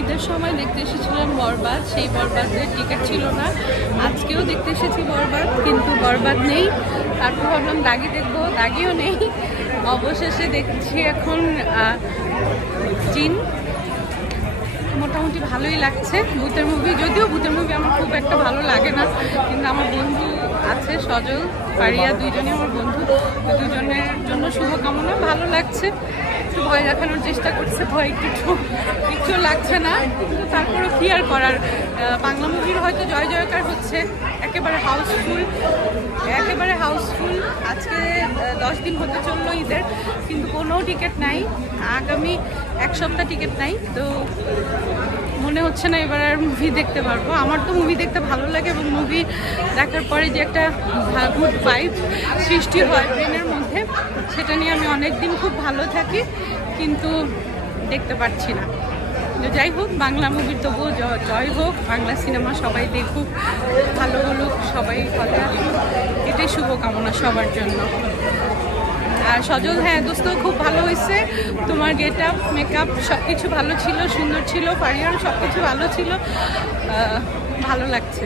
ঈদের সময় দেখতে এসেছিলাম বরবাদ, সেই বরবাদের টিকিট ছিল না। আজকেও দেখতে এসেছি বরবাদ, কিন্তু বরবাদ নেই। তারপর ভাবলাম দাগি দেখবো, দাগিও নেই। অবশেষে দেখছি এখন জিন। মোটামুটি ভালোই লাগছে। ভূতের মুভি, যদিও ভূতের মুভি আমার খুব একটা ভালো লাগে না, কিন্তু আমার বন্ধু আছে সজল, পারিয়া, দুইজনই আমার বন্ধু। দুজনের জন্য শুভকামনা। ভালো লাগছে। একটু ভয় দেখানোর চেষ্টা করছে, ভয় একটু লাগছে না, কিন্তু তারপরেও কি আর করার। বাংলা মুভির হয়তো জয় জয়কার হচ্ছে, একেবারে হাউসফুল। আজকে 10 দিন হতে চললো ঈদের, কিন্তু কোনো টিকিট নাই। আগামী 1 সপ্তাহ টিকিট নাই। তো মনে হচ্ছে না এবার আর মুভি দেখতে পারবো। আমার তো মুভি দেখতে ভালো লাগে, এবং মুভি দেখার পরে যে একটা গুড ভাইব সৃষ্টি হয় ব্রেনের মধ্যে, সেটা নিয়ে আমি অনেক দিন খুব ভালো থাকি, কিন্তু দেখতে পারছি না। তো যাই হোক, বাংলা মুভির তবুও জয় হোক, বাংলা সিনেমা সবাই দেখুক, ভালো হলুক, সবাই হলে আসুক, এটাই শুভকামনা সবার জন্য। আর সজল, হ্যাঁ দোস্ত, খুব ভালো হয়েছে। তোমার গেট আপ, মেকআপ সব কিছু ভালো ছিল, সুন্দর ছিল। পারিয়ারও সব কিছু ভালো ছিল, ভালো লাগছে।